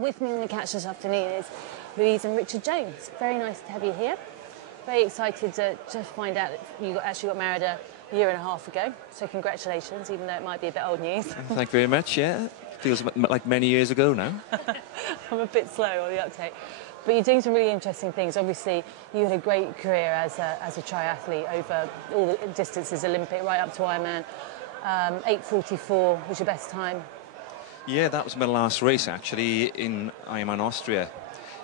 with me on the couch this afternoon is Louise and Richard Jones. Very nice to have you here. Very excited to find out that you actually got married a year and a half ago. So congratulations, even though it might be a bit old news. Thank you very much, yeah. Feels like many years ago now. I'm a bit slow on the uptake. But you're doing some really interesting things. Obviously, you had a great career as a triathlete over all the distances, Olympic, right up to Ironman. 8:44 was your best time. Yeah, that was my last race, actually, in Ironman Austria.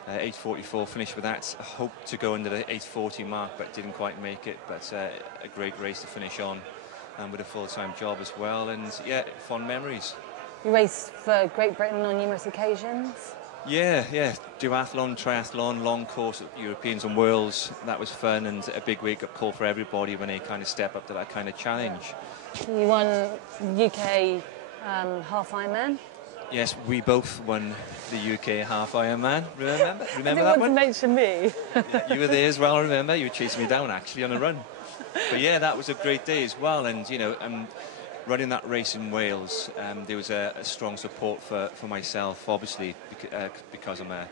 8:44, finished with that. I hoped to go under the 8:40 mark, but didn't quite make it. But a great race to finish on, and with a full-time job as well. And, yeah, fond memories. You raced for Great Britain on numerous occasions. Yeah. Duathlon, triathlon, long course at Europeans and Worlds. That was fun and a big wake-up call for everybody when they kind of step up to that kind of challenge. You won UK half Ironman. Yes, we both won the UK half Ironman. Remember I that want one? to mention me. Yeah, you were there as well, remember? You were chasing me down, actually, on a run. But, yeah, that was a great day as well. And, you know, running that race in Wales, there was a strong support for myself, obviously, because I'm a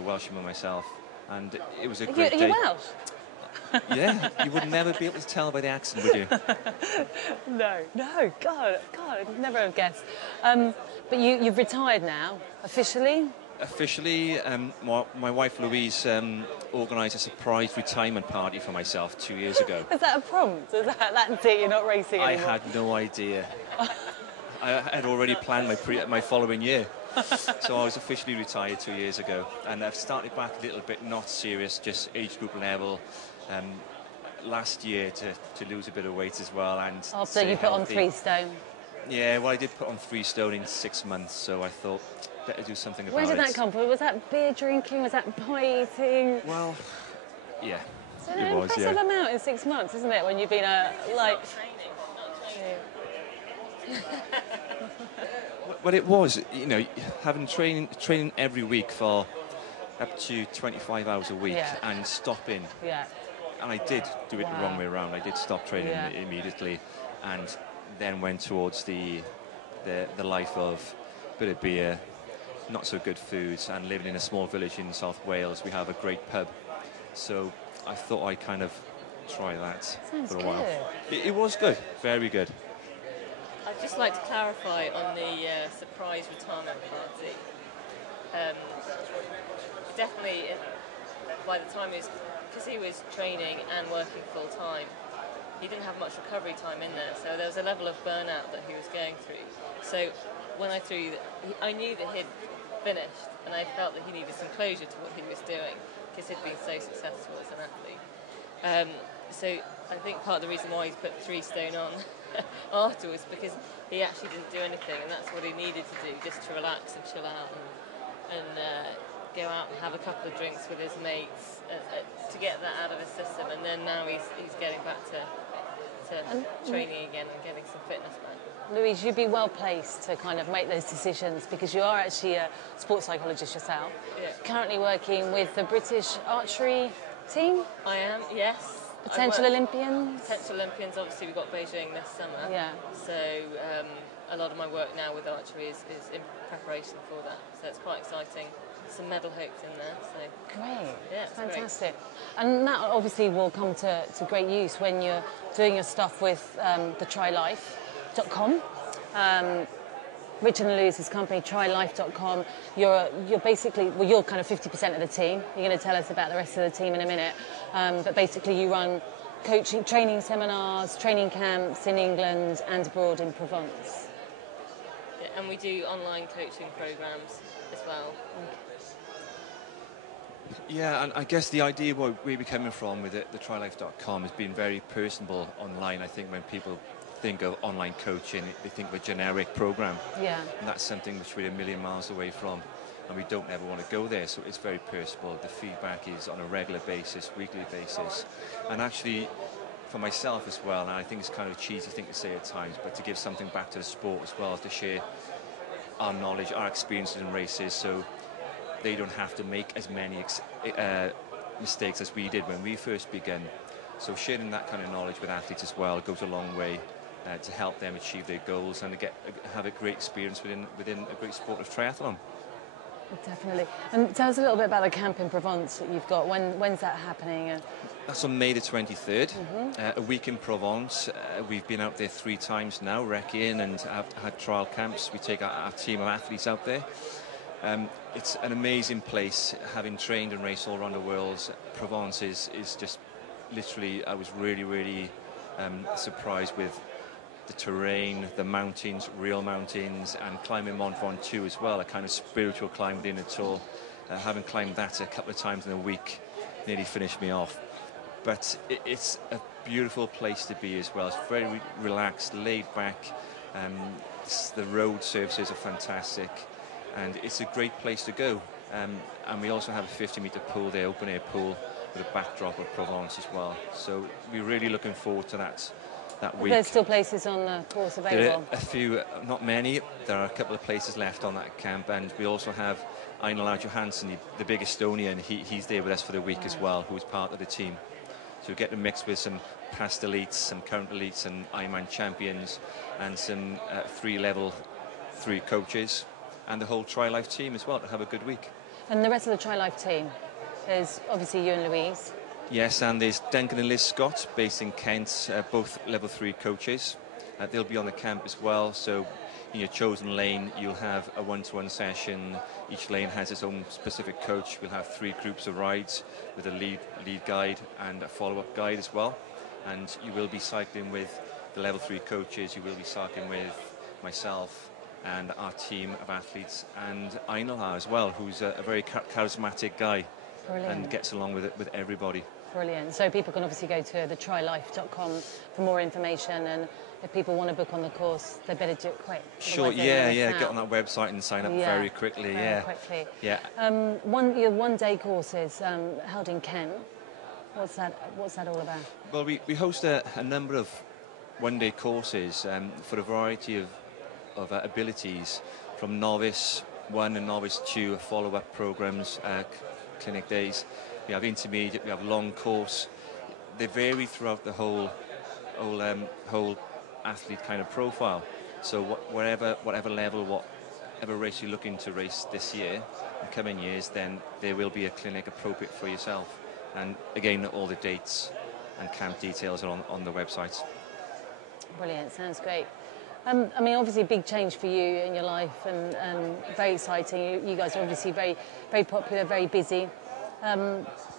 Welshman myself. And it was a great day. Are you Welsh? Yeah, you would never be able to tell by the accent, would you? No, God, I'd never have guessed. But you've retired now, officially? Officially, my wife Louise organised a surprise retirement party for myself 2 years ago. Was that a prompt? Was that's it, you're not racing anymore? I had no idea. I had already planned my following year. So I was officially retired 2 years ago. And I've started back a little bit, not serious, just age group level. Last year to lose a bit of weight as well. And so you put on 3 stone? Yeah, well, I did put on 3 stone in 6 months, so I thought better do something about it. Where did that come from? Was that beer drinking? Was that pie eating? Well, yeah, so it was, yeah. Impressive amount in 6 months, isn't it? When you've been like. Well, it was, you know, having training every week for up to 25 hours a week and stopping. Yeah. And I did do it the wrong way around. I did stop training immediately, and then went towards the life of a bit of beer, not so good foods, and living in a small village in South Wales. We have a great pub, so I thought I'd kind of try that for a while. It was good, very good. I'd just like to clarify on the surprise retirement party. Definitely, by the time because he was training and working full time, he didn't have much recovery time in there, so there was a level of burnout that he was going through. So when I threw, I knew that he'd finished, and I felt that he needed some closure to what he was doing because he'd been so successful as an athlete. So I think part of the reason why he's put 3 stone on afterwards, because he actually didn't do anything, and that's what he needed to do, just to relax and chill out and go out and have a couple of drinks with his mates to get that out of his system. And then now he's getting back to training again and getting some fitness back. Louise, you'd be well placed to kind of make those decisions because you are actually a sports psychologist yourself. Yeah. Currently working with the British archery team? I am, yes. Potential Olympians? Potential Olympians, obviously we've got Beijing this summer. Yeah. So a lot of my work now with archery is in preparation for that. So it's quite exciting. Some medal hopes in there. So. Great. Yeah, it's fantastic. Great. And that obviously will come to great use when you're doing your stuff with the Tri247 Richard and Louise's company, Tri247. You're basically, well, you're kind of 50% of the team. You're going to tell us about the rest of the team in a minute. But basically you run coaching, training seminars, training camps in England and abroad in Provence. Yeah, and we do online coaching programs as well. Yeah, and I guess the idea where we're coming from with the Tri247 has been very personable online. I think when people think of online coaching, they think of a generic program. Yeah. And that's something which we're a million miles away from, and we don't ever want to go there. So it's very personable. The feedback is on a regular basis, weekly basis. And actually, for myself as well, and I think it's kind of a cheesy thing to say at times, but to give something back to the sport as well, to share our knowledge, our experiences in races, so they don't have to make as many mistakes as we did when we first began. So sharing that kind of knowledge with athletes as well goes a long way to help them achieve their goals and to have a great experience within a great sport of triathlon. Definitely. And tell us a little bit about the camp in Provence that you've got. When's that happening? That's on May the 23rd, a week in Provence. We've been out there 3 times now, recceing, and have had trial camps. We take our team of athletes out there. It's an amazing place, having trained and raced all around the world. Provence is just literally, I was really surprised with the terrain, the mountains, real mountains, and climbing Mont Ventoux as well, a kind of spiritual climb within it all. Having climbed that a couple of times in a week nearly finished me off. But it's a beautiful place to be as well. It's very relaxed, laid back. The road surfaces are fantastic, and it's a great place to go. And we also have a 50-metre pool there, open air pool, with a backdrop of Provence as well. So we're really looking forward to that week. There's still places on the course available? There are a few, not many. There are a couple of places left on that camp, and we also have Einar Johansson, the big Estonian. He's there with us for the week as well, who is part of the team. So we get to mix with some past elites, some current elites, and Ironman champions, and some 3 level 3 coaches, and the whole Tri-Life team as well to have a good week. And the rest of the Tri-Life team is obviously you and Louise. Yes, and there's Duncan and Liz Scott, based in Kent, both level 3 coaches. They'll be on the camp as well, so in your chosen lane you'll have a one-to-one session. Each lane has its own specific coach. We'll have 3 groups of rides with a lead guide and a follow-up guide as well. And you will be cycling with the level 3 coaches, you will be cycling with myself and our team of athletes, and Einar as well, who's a very charismatic guy. Brilliant. And gets along with everybody. Brilliant. So people can obviously go to the Tri247 for more information, and if people want to book on the course, they better do it quick. Sure, yeah, get on that website and sign up very quickly. Very quickly. Yeah. Your one-day courses held in Kent. What's that all about? Well, we host a number of one-day courses for a variety of abilities, from novice 1 and novice 2, follow-up programs, clinic days. We have intermediate, we have long course. They vary throughout the whole athlete kind of profile. So whatever level, whatever race you're looking to race this year, in coming years, then there will be a clinic appropriate for yourself. And again, all the dates and camp details are on the website. Brilliant, sounds great. I mean, obviously a big change for you in your life, and very exciting. You guys are obviously very, very popular, very busy.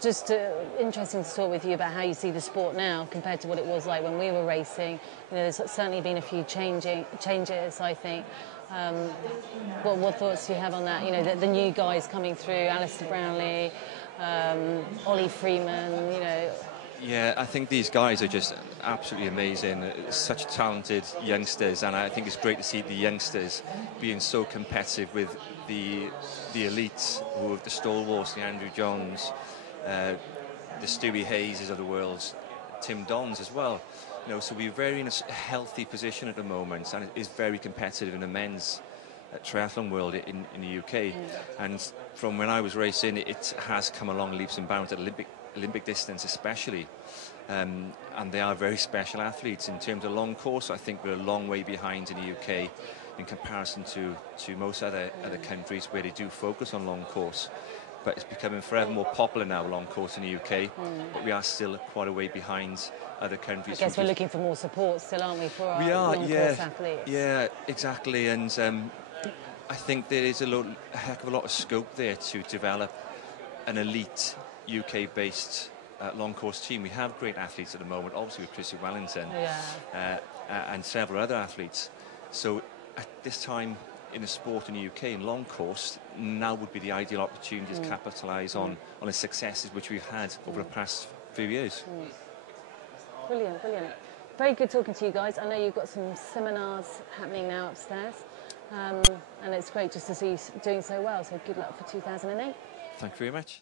Just interesting to talk with you about how you see the sport now compared to what it was like when we were racing. You know, there's certainly been a few changes, I think. What thoughts do you have on that? You know, the new guys coming through, Alistair Brownlee, Ollie Freeman, you know. Yeah, I think these guys are just absolutely amazing. Such talented youngsters, and I think it's great to see the youngsters being so competitive with the elites, who are the stalwarts, the Andrew Johns, the Stewie Hayeses of the world, Tim Dons as well. You know, so we're very in a healthy position at the moment, and it is very competitive in the men's triathlon world in the UK. And from when I was racing, it has come along leaps and bounds at Olympic distance especially, and they are very special athletes. In terms of long course, I think we're a long way behind in the UK in comparison to most other countries where they do focus on long course. But it's becoming forever more popular now, long course in the UK, but we are still quite a way behead other countries. I guess we're looking for more support still, aren't we, for our long course athletes? Yeah, exactly, and I think there is a heck of a lot of scope there to develop an elite UK-based long course team. We have great athletes at the moment, obviously with Chrissy Wellington and several other athletes. So at this time in the sport in the UK, in long course, now would be the ideal opportunity to capitalise on the successes which we've had over the past few years. Brilliant, brilliant. Very good talking to you guys. I know you've got some seminars happening now upstairs, and it's great just to see you doing so well. So good luck for 2008. Thank you very much.